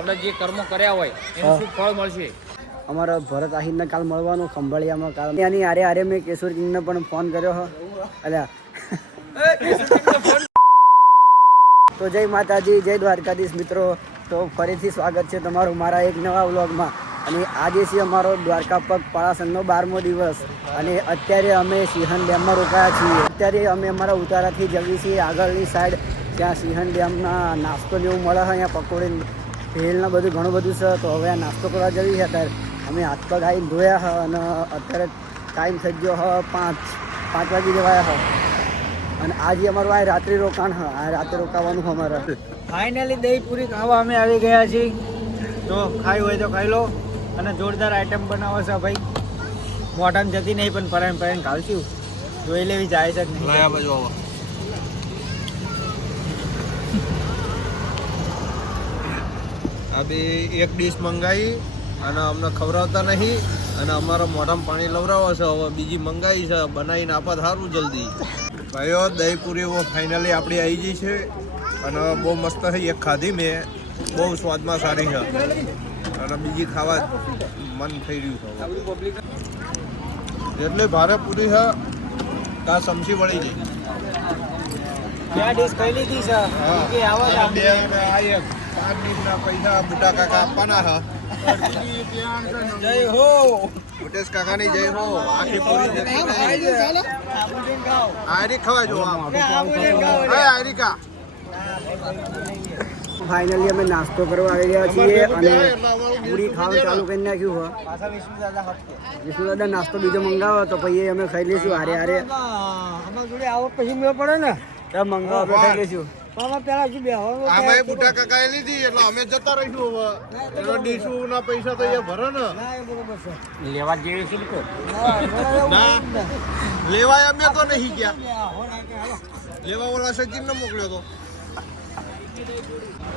આપણે જે કર્મો કર્યા હોય એનું શું ફળ મળશે. અમારા ભરત આહિરને કાલ મળવાનું ખંભાળિયામાં કાલ ત્યાંની આરે મેં કેશોર કિંગને પણ ફોન કર્યો હ અલ્યા તો જય માતાજી, જય દ્વારકાધીશ મિત્રો. તો ફરીથી સ્વાગત છે તમારું મારા એક નવા વ્લોગમાં. અને આજે છે અમારો દ્વારકા પગ પાળાસનનો 12મો દિવસ અને અત્યારે અમે સિંહણ ડેમમાં રોકાયા છીએ. અત્યારે અમે અમારા ઉતારાથી જઈએ છીએ આગળની સાઈડ, ત્યાં સિંહણ ડેમના નાસ્તો જેવું મળે છે. અહીંયા પકોડી ભેલના બધું ઘણું બધું છે. તો હવે આ નાસ્તો કરવા જઈએ છીએ. અત્યારે અમે હાથ પગ આવીને ધોયા છે અને અત્યારે ટાઈમ થઈ ગયો હ 5 વાગી જવાયા છે. અને આજે અમારું આ રાત્રિ રોકાણ હ, આ રાત્રે રોકાવાનું અમારે. ફાઇનલી દહીં પૂરી ખાવા અમે આવી ગયા છીએ. તો ખાઈ હોય તો ખાઈ લો. અને જોરદાર આઈટમ બનાવે છે ભાઈ. મોઢામાં જતી નહીં પણ પરાયણ પરાયણ ખાલશું. જોઈ લેવી જાય છે નહીં. આ બે એક ડીશ મંગાવી અને અમને ખવડાવતા નહીં અને અમારા મોઢામાં પાણી લવરાવો છે. હવે બીજી મંગાવી છે, બનાવીને આપા સારું જલ્દી. ભાઈઓ દહીં પૂરી ફાઇનલી આપણી આવી ગઈ છે અને બહુ મસ્ત છે. એક ખાધી મેં, બહુ સ્વાદમાં સારી છે અને બીજી ખાવા મન થઈ રહ્યું છે. એટલે ભારે પૂરી છે કા સમસી વળી ગઈ. ક્યાં ડીશ કઈ લીધી છે? કે આવો જ બે આ એક 5 ડીશના પૈસા બુટા કાકા આપવાના છે. જય હો મુટેશ કાકાની જય હો. આખી પૂરી આયરી ખવાય જો આયરી કા. ફાઇનલી અમે નાસ્તો કરવા આવી ગયા છીએ અને પૂરી ખાવાનું ચાલુ કરી નાખ્યું હોય. વિષ્ણુ દાદા નાસ્તો બીજો મંગાવો તો પછી અમે ખાઈ લઈશું. હારે અમારા જોડે આવો પછી મેળ પડે ને ત્યાં મંગાવો આપણે ખાઈ લઈશું. પેલા શું બે આમાં બુટા કાકાએ લીધી એટલે અમે જતા રહીશું. હવે એનો ડીશું ના પૈસા તો એ ભરે ને. લેવા જેવી છે તો ના લેવાય અમે તો નહીં ગયા. લેવા વાળા સચિન ને મોકલ્યો તો.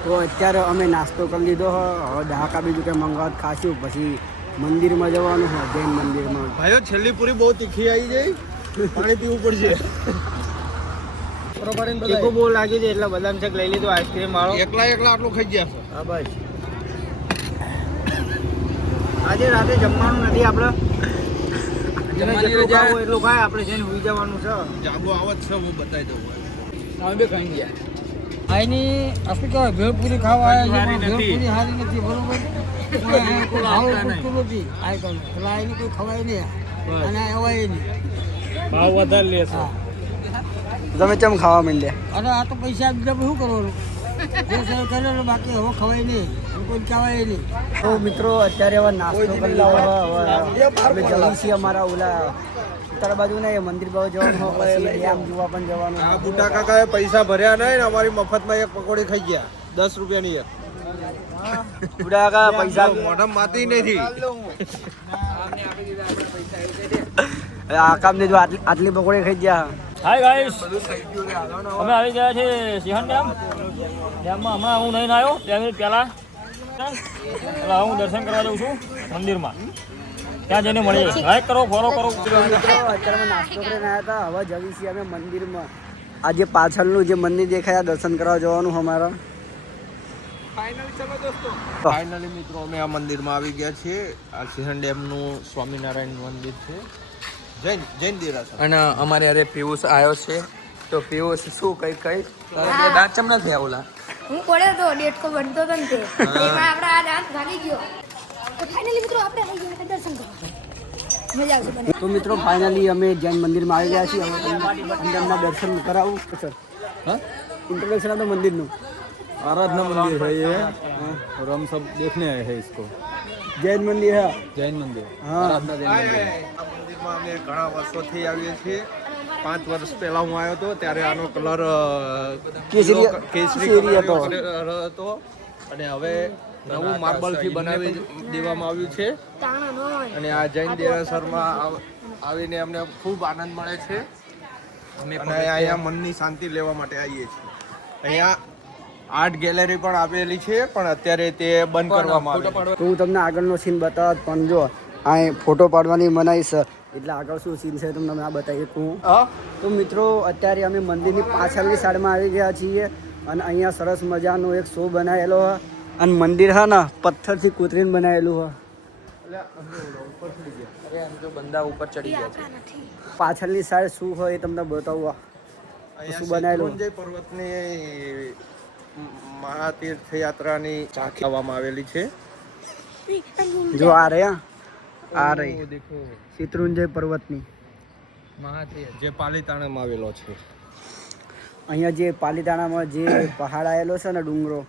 તો અત્યારે અમે નાસ્તો કરી લીધો હોય. હવે ઢાકા બીજું કંઈ મંગાવત ખાશું, પછી મંદિરમાં જવાનું હોય, જૈન મંદિરમાં. ભાઈઓ છેલ્લી પૂરી બહુ તીખી આવી જાય, પાણી પીવું પડશે. તીખું બહુ લાગ્યું છે એટલે બદામ શેક લઈ લીધું. આઈસ્ક્રીમ વાળો એકલા આટલું ખાઈ ગયા છે. હા બસ. આજે રાતે જમવાનું નથી આપણે. જેટલું ખાવું એટલું ખાય. આપણે જઈને સુઈ જવાનું છે. જાગો આવત છે, હું બતાવી દઉં. અમે બે ખાઈ ગયા. આઈની આપણે કહેવાય ભેળપૂરી ખાવા આવ્યા છે. ભેળપૂરી સારી નથી બરોબર. આઈની કોઈ ખવાય નહીં અને અવાય નહીં. ભાવ વધારે લેશે. તમે કેમ ખાવા માંડ્યા? અને આ તો પૈસા બીજા શું કરવાનું? જે સર કરે બાકી હવે ખવાય નહીં, કોઈ કહેવાય નહીં. તો મિત્રો અત્યારે હવે નાસ્તો કરી લીધો. અમે જઈએ છીએ અમારા ઓલા ઉત્તર બાજુ ને મંદિર બાજુ જવાનું હોય, પછી ડેમ જોવા પણ જવાનું. આ બુટા કાકાએ પૈસા ભર્યા નહીં ને અમારી મફતમાં એક પકોડી ખાઈ ગયા 10 રૂપિયાની એક. બુટા કાકા પૈસા મોઢમ માતી નથી. આકામને જો આટલી પકોડી ખાઈ ગયા. હાય ગાઈસ, અમે આવી ગયા છે સિંહણ ડેમમાં. હમણાં હું નહીં આવ્યો 2 મિનિટ પહેલાં. એટલે હું દર્શન કરવા જાઉં છું મંદિરમાં. ત્યાં જઈને મળીએ. લાઈક કરો, ફોલો કરો. અત્યારે અમે નાસ્તો કરીને આવ્યા હતા. હવે જઈએ છીએ અમે મંદિરમાં. આજે પાછળનું જે મંદિર દેખાય દર્શન કરવા જવાનું અમારા. ફાઇનલી મિત્રો અમે આ મંદિરમાં આવી ગયા છીએ. આ સિંહણ ડેમનું સ્વામિનારાયણ મંદિર છે. જૈન દેરાસર. અને અમારે અરે પિયુષ આવ્યો છે. તો પિયુષ શું કઈ દાંત ચમ નથી ઓલા હું પડ્યો તો ડેટકો બનતો હતો ને તે એમાં આપણે આ દાંત ભાગી ગયો. તો ફાઇનલી મિત્રો આપણે આવી ગયા દર્શન કરવા. મજા આવશે. તો મિત્રો ફાઇનલી અમે જૈન મંદિરમાં આવી ગયા છીએ. હવે અંદરના દર્શન કરાવું સર. हाँ इंट्रोडक्शन आता मंदिर નું. आराधना मंदिर है ये और हम सब देखने आए हैं इसको. जैन मंदिर है. जैन मंदिर. हाँ. आराधना जैन मंदिर. આ મંદિરમાં અમે ઘણા વર્ષોથી આવીએ છીએ. 5 વર્ષ પહેલા હું આવ્યો હતો ત્યારે આનો કલર કેસરી હતો અને હવે નવું માર્બલથી બનાવી દેવામાં આવ્યું છે. અને આ જૈન દેરાસરમાં આવીને અમને ખૂબ આનંદ મળે છે. અને અહીંયા મનની શાંતિ લેવા માટે આવીએ છીએ. અહીંયા આર્ટ ગેલેરી પણ આવેલી છે પણ અત્યારે તે બંધ કરવામાં આવી છે. તો હું તમને આગળનો સીન બતાવત પણ જો આ ફોટો પાડવાની મનાઈ છે એટલે આગળ શું સીન છે તમને આ બતાવી શકું. તો મિત્રો અત્યારે અમે મંદિરની પાછળની સાઈડમાં આવી ગયા છીએ અને અહીંયા સરસ મજાનો એક શો બનાવેલો અને મંદિર હા ને પથ્થરથી કોતરીને બનાવેલું હોય. અરે આમ તો બંદા ઉપર ચડી ગયા છે. પાછળની સાઈડ શું હોય એ તમને બતાવું. શું બનાવેલું? શેત્રુંજય પર્વતની મહાતીર્થ યાત્રાની ઝાંખી લાવવામાં આવેલી છે. જો આ રહ્યા, આ રહી શેત્રુંજય પર્વતની. જે પાલીતાણામાં આવેલો છે. અહીંયા જે પાલીતાણામાં જે પહાડ આવેલો છે ને ડુંગરો,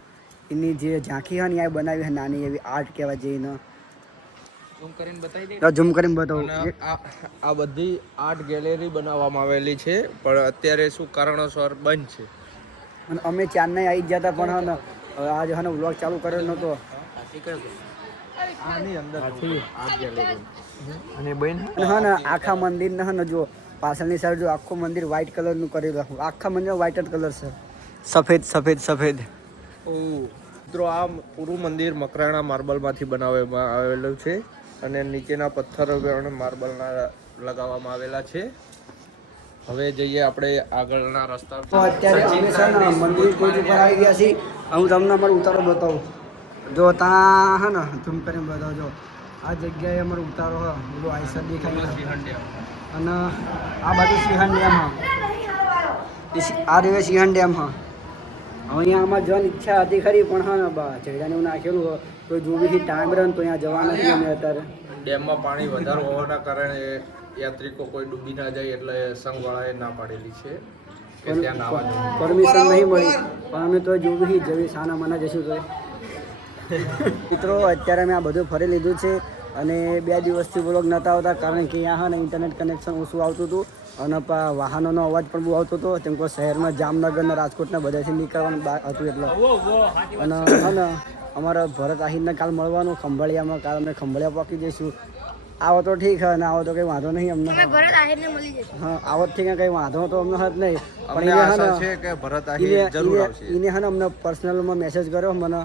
એની જે ઝાંખી હોય ને એ બનાવી છે નાની એવી આર્ટ કહેવાય જઈને. ઝૂમ કરીને બતાવી દે. ઝૂમ કરીને બતાવું. અને આ બધી આર્ટ ગેલેરી બનાવવામાં આવેલી છે, પણ અત્યારે શું કારણોસર બંધ છે. અને અમે ચાંદના આવી જ જતા પણ હા ને આજે હા ને વ્લોગ ચાલુ કર્યો નહોતો. આની અંદર આર્ટ ગેલેરી અને બેન અને હા ને આખા મંદિરને હા ને જો પાછળની સાઈડ જો આખું મંદિર વ્હાઇટ કલરનું કરેલું. આખા મંદિર વ્હાઇટ જ કલર છે, સફેદ સફેદ સફેદ. મિત્રો આ પૂરું મંદિર મકરાણા માર્બલમાંથી બનાવવામાં આવેલું છે અને નીચેના પથ્થરો પણ માર્બલના લગાવવામાં આવેલા છે. હવે જઈએ આપણે આગળના રસ્તા તો અત્યારે અમે છે ને મંદિર ટોચ ઉપર આવી ગયા છીએ. હું તમને અમારો ઉતારો બતાવું. જો ત્યાં હે ને ઝૂમ કરીને બતાવજો. આ જગ્યાએ અમારો ઉતારો હોય બધું આઈસર દેખાય છે. અને આ બાજુ સિંહણ ડેમ હા, આ રહ્યો સિંહણ ડેમ હા. અહીંયા આમાં જવાની ઈચ્છા હતી ખરી પણ હા ને જયડાને એવું નાખેલું હોય તો જોવીથી ટાઈમ રહે તો અહીંયા જવા નથી અમે અત્યારે. ડેમમાં પાણી વધારે હોવાના કારણે યાત્રિકો કોઈ ડૂબી ના જાય એટલે સંઘવાળાએ ના પાડેલી છે કે ત્યાં નાવાનું. પરમિશન નહીં મળી પણ અમે તો જોવી જવી સાના માના જશું તો. મિત્રો અત્યારે અમે આ બધું ફરી લીધું છે અને 2 દિવસથી વ્લોગ નહોતા આવતા કારણ કે અહીંયા હા ને ઇન્ટરનેટ કનેક્શન ઓછું આવતું હતું અને વાહનોનો અવાજ પણ બહુ આવતો હતો. કેમ કે શહેરમાં જામનગરના રાજકોટના બધાથી નીકળવાનું હતું એટલે. અને હા ને અમારા ભરત આહિરને કાલ મળવાનું ખંભાળિયામાં. કાલ અમે ખંભાળિયા પહોંચી જઈશું. આવો તો ઠીક હે ને આવો તો કંઈ વાંધો નહીં અમને. હા આવો ઠીક કંઈ વાંધો તો અમને હત નહીં પણ એને હા આશા છે કે ભરત આહિર જરૂર આવશે. એને હા ને અમને પર્સનલમાં મેસેજ કર્યો મને.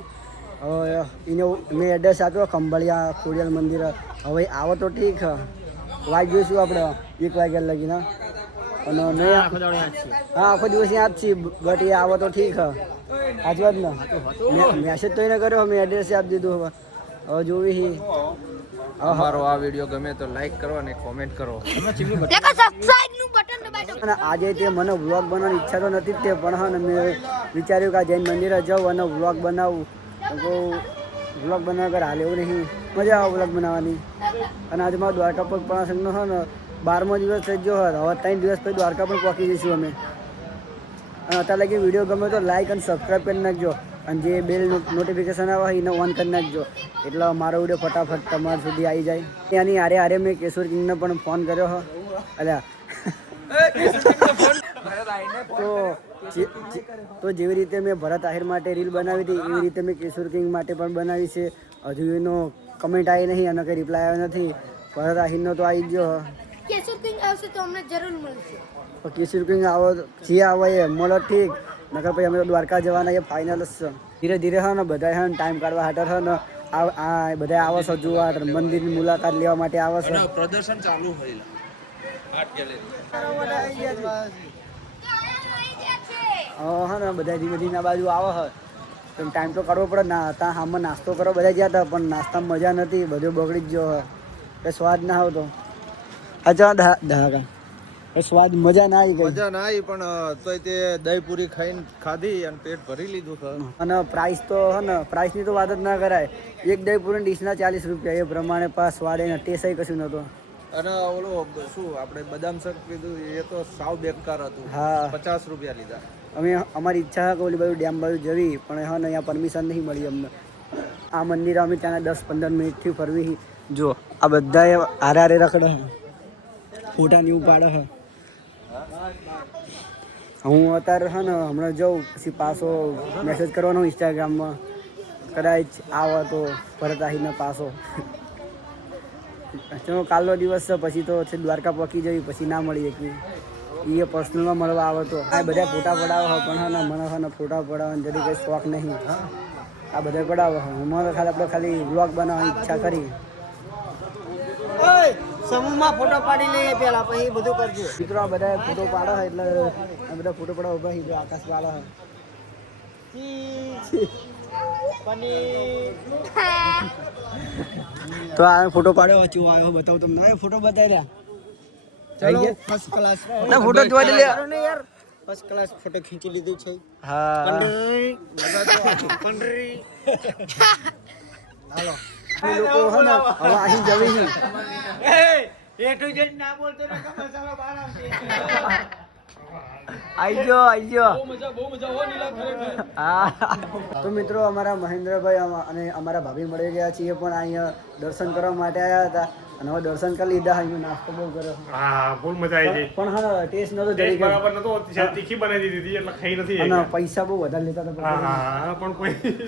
હવે એને મેં એડ્રેસ આપ્યો ખંભાળિયા ખોડિયાર મંદિર. હવે આવો તો ઠીક હે, વાગી જોઈશું આપણે 1 વાગ્યા લગીને. અને મેં હા આખો દિવસ યાદ છે બટ એ આવો તો ઠીક હે. આજ વાત ને મેસેજ તો એને કર્યો, મેં એડ્રેસ આપી દીધું. હવે જોવી અમારો આ વિડીયો ગમે તો લાઈક કરો અને કોમેન્ટ કરો. અને આજે તે મને વ્લોગ બનાવવાની ઈચ્છા તો નથી જ તે પણ હા ને મેં વિચાર્યું કે આ જૈન મંદિરે જાઉં અને વ્લોગ બનાવું. તો વ્લોગ બનાવવા કર હાલ એવું નહીં, મજા આવે વ્લોગ બનાવવાની. અને આજે મારા દ્વારકા પગ પ્રવાસનનો છે ને 12મો દિવસ થઈ ગયો હોય. હવે 3 દિવસ પછી દ્વારકા પણ પહોંચી જઈશું અમે. અને અત્યારે લગી વિડીયો ગમે તો લાઈક અને સબસ્ક્રાઈબ કરી નાખજો અને જે બેલ નોટિફિકેશન આવે એને ઓન કરી નાખજો એટલે મારો વિડીયો ફટાફટ તમારા સુધી આવી જાય. ત્યાંની હારે મેં કેશોર કિંગને પણ ફોન કર્યો હો. અલ્યા તો જેવી રીતે મેં ભરત આહિર માટે રીલ બનાવી હતી એવી રીતે મેં કેશોર કિંગ માટે પણ બનાવી છે. હજુ એનો કમેન્ટ આવી નહીં અને કંઈ રિપ્લાય આવ્યો નથી. ભરત આહિરનો તો આવી ગયો. કેશોર કિંગ આવશે તો અમને જરૂર મળશે. કેશોર કિંગ આવો જે આવે એ મળો ઠીક, નકર પછી અમે તો દ્વારકા જવાના એ ફાઇનલ જ છે. ધીરે ધીરે હા ને બધા હા ટાઈમ કાઢવા હાટર હા ને આ બધા આવે છે જોવા મંદિરની મુલાકાત લેવા માટે આવે છે. પ્રદર્શન ચાલુ હોય આર્ટ ગેલેરી. હા ને બધા ધીમે ધીમે બાજુ આવે છે તો ટાઈમ તો કાઢવો પડે. ના ત્યાં આમાં નાસ્તો કરવા બધા ગયા હતા પણ નાસ્તામાં મજા નથી, બધું બગડી જ ગયો. કંઈ સ્વાદ ના આવતો. અચ્છા દહાકા સ્વાદ મજા ના આવી ગઈ. મજા ના આવી પણ તોય તે દહીં પૂરી ખાઈને ખાધી અને પેટ ભરી લીધું છે. અને પ્રાઇસ તો હે ને પ્રાઇસની તો વાત જ ના કરાય. એક દહીં પૂરી ડીશના 40 રૂપિયા. એ પ્રમાણે પાસ સ્વાદ એને ટેસ્ટ કશું નહોતો. અને ઓલો શું આપણે બદામ શેક કીધું એ તો સાવ બેકાર હતું. હા 50 રૂપિયા લીધા. અમે અમારી ઈચ્છા છે કે ઓલી બાજુ ડેમ બાજુ જવી પણ હા ને અહીંયા પરમિશન નહીં મળી અમને. આ મંદિર અમે ત્યાં 10-15 મિનિટથી ફરવી. જો આ બધાએ હારે રખડે, ફોટા ને એવું પાડે છે. હું અત્યારે છે ને હમણાં જાઉં પછી પાછો મેસેજ કરવાનો ઇન્સ્ટાગ્રામમાં કદાચ આવો તો ભરત આહિરને પાછો. ચલો કાલનો દિવસ છે પછી તો છે દ્વારકા પહોંચી જવી પછી ના મળી શકીએ. એ પર્સનલમાં મળવા આવે તો આ બધા ફોટા પડાવે પણ હા ને મને હા ને ફોટા પડાવવાનો જરી કંઈ શોખ નહીં. આ બધા પડાવે મને ખાલી વ્લોગ બનાવવાની ઈચ્છા કરી. સમૂહમાં ફોટો પાડી લઈએ પેલા પછી બધું કરજો. મિત્રો આ બધા ફોટો પાડે એટલે આ બધા ફોટો પાડવા ઉભા છે. આકાશ પાડે છે તો આ ફોટો પાડ્યો ચેવો આવ્યો બતાવું તમને ફોટો બતાવી લે ચલો ફર્સ્ટ ક્લાસ ના ફોટો જોવા દે લે યાર ફર્સ્ટ ક્લાસ ફોટો ખીંચી લીધું છે હા પંડરી હાલો લોકો હે ને હવે અહીં જવી છે એ ટુ જેડ ના બોલતો ને મસાલો બહાર આવશે આઈજો હા તો મિત્રો અમારા મહેન્દ્રભાઈ અને અમારા ભાભી મળી ગયા છીએ પણ અહીંયા દર્શન કરવા માટે આવ્યા હતા અને હવે દર્શન કરી લીધા અહીંયા નાસ્તો બહુ કર્યો હા બહુ મજા આવી ગઈ પણ હા ટેસ્ટ નતો જરી બરાબર નતો તીખી બનાવી દીધી એટલે ખાઈ નથી અને પૈસા બહુ વધારે લેતા હતા હા પણ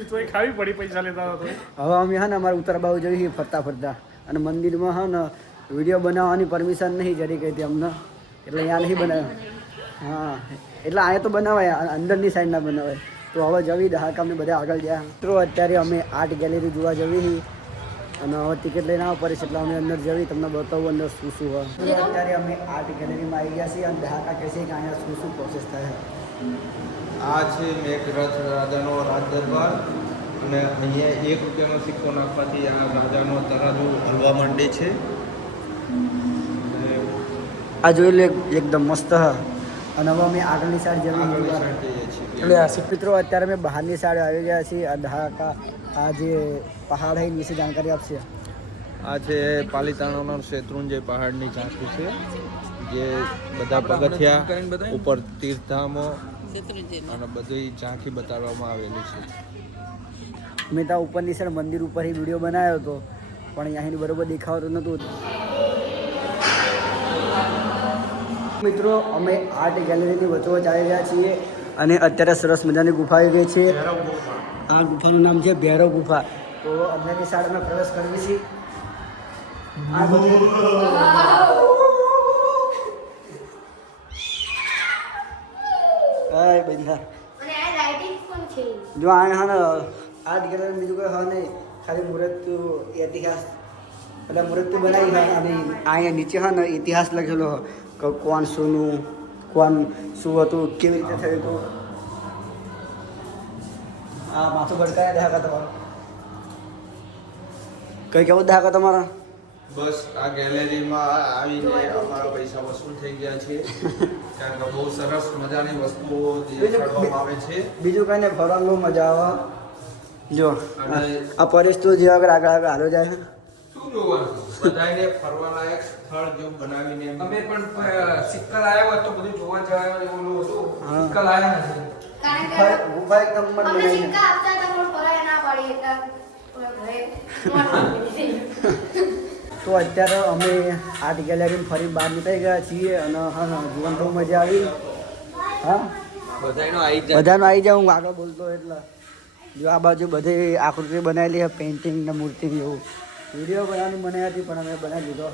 કોઈ ખાવી પડી પૈસા લેતા હતા હવે અમે હા ને અમારા ઉત્તર બાજુ જઈએ ફરતા ફરતા અને મંદિરમાં હા ને વિડીયો બનાવવાની પરમિશન નહીં જરી કહી હતી અમને એટલે અહીંયા નહીં બનાવ્યો હા એટલે અહીંયા તો બનાવાય અંદરની સાઈડ ના બનાવાય તો હવે જવી દહાકા અમને બધા આગળ ગયા મિત્રો અત્યારે અમે આર્ટ ગેલેરી જોવા જવી અને હવે ટિકિટ લઈને આવવા પડે છે એટલે અમે અંદર જવી તમને બતાવું અંદર શું શું હોય તો અત્યારે અમે આર્ટ ગેલેરીમાં આવી ગયા છીએ અને દહાકા કહે છે કે અહીંયા શું શું પ્રોસેસ થાય આ છે મેઘરથ રાજાનો રાજ દરબાર અને અહીંયા 1 રૂપિયાનો સિક્કો નાખવાથી આ રાજાનો તરાજુ હલવા માંડે છે આ જોઈ લે એકદમ મસ્ત હ અને હવે અમે આગળની સાઈડ જઈએ એટલે મિત્રો અત્યારે અમે બહારની સાઈડ આવી ગયા છીએ આ દહાકા આ જે પહાડ છે વિશે જાણકારી આપશે આ છે પાલીતાણાનો શેત્રુંજય પહાડની ઝાંખી છે જે બધા પગથિયા ઉપર તીર્થધામો અને બધી ઝાંખી બતાવવામાં આવેલી છે મેં ત્યાં ઉપરની સાઈડ મંદિર ઉપર વિડીયો બનાવ્યો હતો પણ અહીંની બરોબર દેખાતું નહોતું મિત્રો અમે આર્ટ ગેલેરીની વચ્ચોવચ આવી ગયા છીએ અને અત્યારે સરસ મજાની ગુફા આવી ગઈ છે આ ગુફાનું નામ છે ભૈરવ ગુફા તો અંદરની સાઈડ અમે પ્રવેશ કરીએ છીએ આ બધું બંધા અને આ લાઇટિંગ પણ છે જો આ હા ને આર્ટ ગેલેરી બીજું કોઈ હા નહીં ખાલી મૂર્તિ ઇતિહાસ એટલે મૂર્તિ બનાવી હા અને અહીંયા નીચે હા ને ઇતિહાસ લખેલો કે કોણ શુંનું કોણ શું હતું કેવી રીતે થયું હતું આ માથું ભડકાયા દહાકા તમારો કઈ કેવું દહાકા તમારા બસ આ ગેલેરીમાં આવીને અમારા પૈસા વસૂલ થઈ ગયા છે કારણ કે બહુ સરસ મજાની વસ્તુઓ દેખાડવામાં આવે છે બીજું કઈ ને ફરવાનું બહુ મજા આવે જો આ પરેશ તો જે આગળ આગળ આગળ હાલો જાય શું જોવાનું બધાને ફરવાલાયક સ્થળ જેવું બનાવીને અમે પણ સિક્કલ આવ્યો હોય તો બધું જોવા જવાનું એવું હતું સિક્કલ આવ્યા નથી કારણ કે ગુફા એકદમ મત અમને બનાવી સિક્કા આપતા હતા પણ પરાય ના પાડી એટલે ઘરે તો અત્યારે અમે આર્ટ ગેલેરી ફરી બહાર નીકળી ગયા છીએ અને હા જીવન બહુ મજા આવી હા બધાનો આવી બધાનો આવી જાવ હું આગળ બોલતો એટલે જો આ બાજુ બધી આકૃતિ બનાવેલી છે પેઇન્ટિંગ ને મૂર્તિ એવું વિડીયો બનાવવાની મને હતી પણ અમે બનાવી દીધો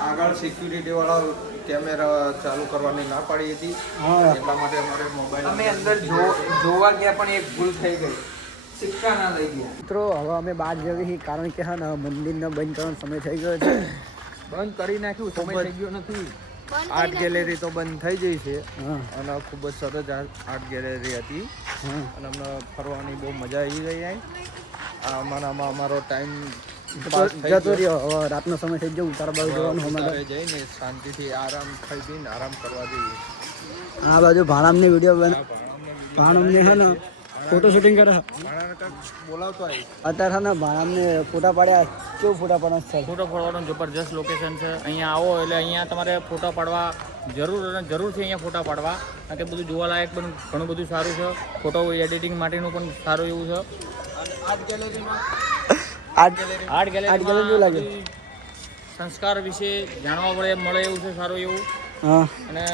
આગળ સિક્યુરિટી વાળા કેમેરા ચાલુ કરવાની ના પાડી હતી હા એટલા માટે અમારે મોબાઈલ અમે અંદર જોવા ગયા પણ એક ભૂલ થઈ ગઈ સિક્કા ના લઈ ગયા મિત્રો હવે અમે બહાર જવી કારણ કે હા ને મંદિરને બંધ કરવાનો સમય થઈ ગયો છે બંધ કરી નાખ્યું સમય થઈ ગયો નથી આર્ટ ગેલેરી તો બંધ થઈ ગઈ છે હા અને ખૂબ જ સરસ આર્ટ ગેલેરી હતી હા અને અમને ફરવાની બહુ મજા આવી ગઈ આ અમારામાં અમારો ટાઈમ જતો રહ્યો હવે રાતનો સમય થઈ ગયો ઉતાર બાજુ જવાનું અમારે જઈને શાંતિથી આરામ ખાઈ પીને આરામ કરવા જઈએ આ બાજુ ભાણામની વિડીયો ભાણામને છે ને ફોટો શૂટિંગ કરે બોલાવતો આવી અત્યારે છે ને ભાણામને ફોટા પાડ્યા કેવું ફોટા પાડવા છે ફોટો પાડવાનું જબરજસ્ત લોકેશન છે અહીંયા આવો એટલે અહીંયા તમારે ફોટા પાડવા જરૂરથી અહીંયા ફોટા પાડવા કારણ કે બધું જોવાલાયક પણ ઘણું બધું સારું છે ફોટો એડિટિંગ માટેનું પણ સારું એવું છે આર્ટ ગેલેરીમાં આર્ટ ગેલેરી કેવું લાગે સંસ્કાર વિશે જાણવા મળે એવું છે સારું એવું હા અને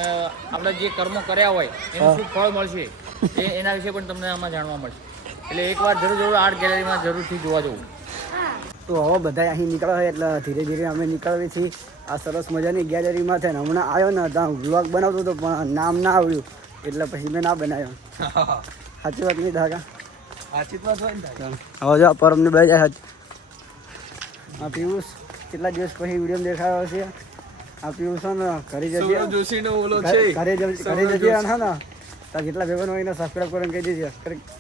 આપણે જે કર્મો કર્યા હોય એનું શું ફળ મળશે એના વિશે પણ તમને આમાં જાણવા મળશે એટલે એકવાર જરૂર આર્ટ ગેલેરીમાં જરૂરથી જોવા જવું તો હવે બધા અહીં નીકળ્યા હોય એટલે ધીરે ધીરે અમે નીકળીએ છીએ આ સરસ મજાની ગેલેરીમાં છે ને હમણાં આવ્યો ને ત્યાં વ્લોગ બનાવતો હતો પણ નામ ના આવડ્યું એટલે પછી મેં ના બનાવ્યો સાચી વાત નહીં ધાકા હવે જો પરમને બે જાય આ પિયુષ કેટલા દિવસ પછી વિડીયો દેખાયો છે આ પિયુષ ને ઘરે જજે ઘરે જજે હા ને તો જેટલા ભાઈબંધ હોય એને સબસ્ક્રાઈબ કરીને કહી દેજો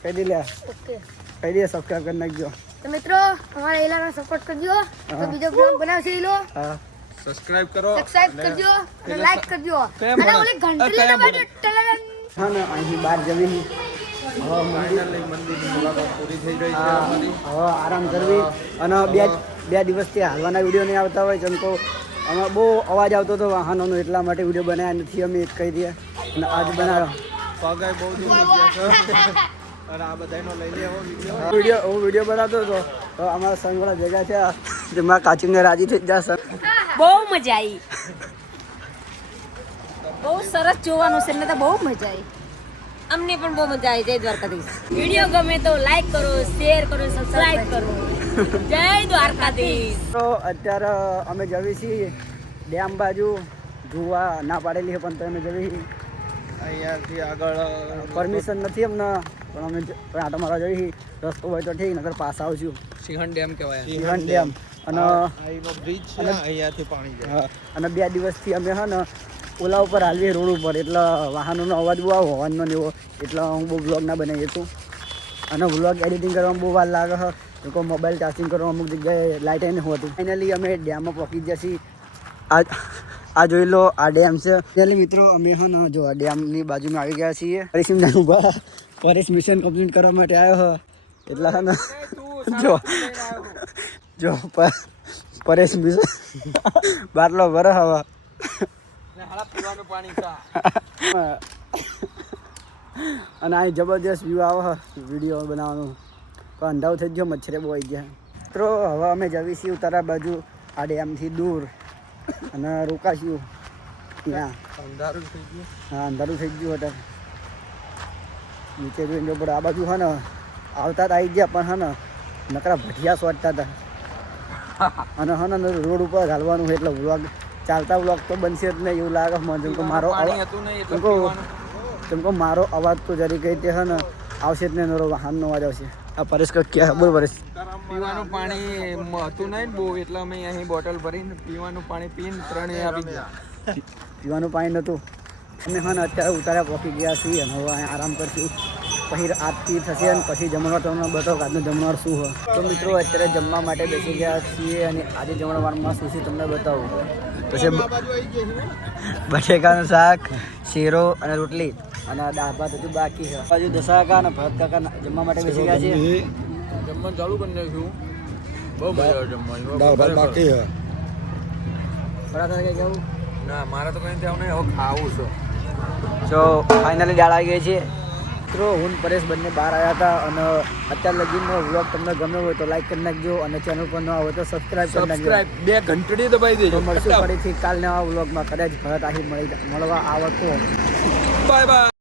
કહી દે લે ઓકે કહી દે સબસ્ક્રાઈબ કરી નાખજો. તો મિત્રો અમારા એલાનો સપોર્ટ કરજો તો બીજો બ્લોગ બનાવશે એલો હા સબસ્ક્રાઇબ કરો સબસ્ક્રાઇબ કરજો અને લાઈક કરજો અને ઓલી ઘંટડી દબાવજો ટલન. હા ને અહીંથી બહાર જમી ફાઇનલી મંદિરની મુલાકાત પૂરી થઈ ગઈ છે અમારી. હવે આરામ કરવી અને બે દિવસથી હાલવાના વિડીયો નહીં આવતા હોય જેમ તો અમે બહુ અવાજ આવતો હતો વાહનોનો એટલા માટે વિડીયો બનાવ્યા નથી અમે એક કહી દઈએ અને આજ બનાવ્યો પગાય બહુ દુખી ગયા છે અને આ બધાનો લઈ લેવો વિડીયો. હું વિડીયો બનાવતો હતો તો અમારા સંઘવાળા ભેગા થયા જેમાં કાચીને રાજી થઈ જશે. બહુ મજા આવી બહુ સરસ જોવાનું છે એટલે તો બહુ મજા આવી અમને પણ બહુ મજા આવી જય દ્વારકાધીશ વિડીયો ગમે તો લાઈક કરો શેર કરો સબસ્ક્રાઇબ કરો જય દ્વારકાધીશ. તો અત્યારે અમે જવી છીએ ડેમ બાજુ જોવા ના પાડેલી છે પણ તો અમે જવી અહીંયાથી આગળ પરમિશન નથી અમને પણ અમે આટો મારવા જવી રસ્તો હોય તો ઠીક નગર પાસ આવશું સિંહણ ડેમ કહેવાય સિંહણ ડેમ અને અહીંનો બ્રિજ છે અહીંયાથી પાણી જાય. હા, અને 2 દિવસથી અમે હે ને ઓલા ઉપર હાલવી રોડ ઉપર એટલે વાહનોનો અવાજ બહુ આવે હોર્નનો ને એવો એટલે હું બહુ વ્લોગ ના બનાવી હતું અને વ્લોગ એડિટિંગ કરવામાં બહુ વાર લાગે છે લોકો મોબાઈલ ચાર્જિંગ કરવા અમુક જગ્યાએ લાઇટ નહીં હોતી. ફાઇનલી અમે ડેમમાં પહોંચી ગયા છીએ. આ જોઈ લો આ ડેમ છે. ફાઇનલી મિત્રો અમે હે ને જો આ ડેમની બાજુમાં આવી ગયા છીએ. પરેશ મિશન કમ્પ્લીટ કરવા માટે આવ્યો છે એટલે હે ને જો પરેશ મિશન બાટલો ભરે હવા અને અહીં જબરદસ્ત વ્યૂ આવે વિડીયો બનાવવાનું પણ અંધારું થઈ ગયો મચ્છરે બહુ આવી ગયા. મિત્રો હવે અમે જવી છીએ ઉત્તરા બાજુ આ ડેમથી દૂર અને રોકાશું ત્યાં. અંધારું થઈ ગયું. હા અંધારું થઈ ગયું હતા નીચે જોઈને પણ આ બાજુ હા ને આવતા આવી ગયા પણ હા ને નકરા ભઠિયા સોટતા હતા અને હા ને રોડ ઉપર હાલવાનું એટલે વ્લોગ ચાલતા વ્લોગ તો બનશે જ નહીં એવું લાગે મને. જેમ કે મારો મારો અવાજ તો જરી કઈ તે હે ને આવશે જ નહીં મારો વાહનનો અવાજ આવશે. આ પરેશ ક્યાં બોલ પરેશ પીવાનું પાણી હતું નહીં બહુ એટલે અમે અહીં બોટલ ભરીને પીવાનું પાણી પીને 3 આવી ગયા. પીવાનું પાણી નહોતું. અમે હા ને અત્યારે ઉતાર્યા પહોંચી ગયા છીએ અને હવે અહીં આરામ કરશું પછી આરતી થશે અને પછી જમણવાર તમને બતાવો આજનો જમણવાર શું હોય. તો મિત્રો અત્યારે જમવા માટે બેસી ગયા છીએ અને આજે જમણવારમાં શું છે તમને બતાવું. પછી બટેકાનું શાક શીરો અને રોટલી અને દાળ ભાત હજુ બાકી છે. બાજુ દશા કાકા અને ભરત કાકા જમવા માટે બેસી ગયા છે. જમવાનું ચાલુ કરી નાખ્યું બહુ મજા આવે જમવાની. બાકી છે બરાબર કઈ કેવું ના મારે તો કંઈ ત્યાં નહીં હવે ખાવું છે. તો ફાઇનલી દાળ આવી ગઈ છે. મિત્રો હું પરેશ બંને બહાર આવ્યા હતા અને અત્યાર લગીનો વ્લોગ તમને ગમ્યો હોય તો લાઈક કરી નાખજો અને ચેનલ પર ન હોય તો સબસ્ક્રાઈબ કરી નાખજો. 2 ઘંટડી દબાઈ દેજો. તો મળશું ફરીથી કાલના વ્લોગમાં કદાચ ભરત આહી મળવા આવતો. Bye bye.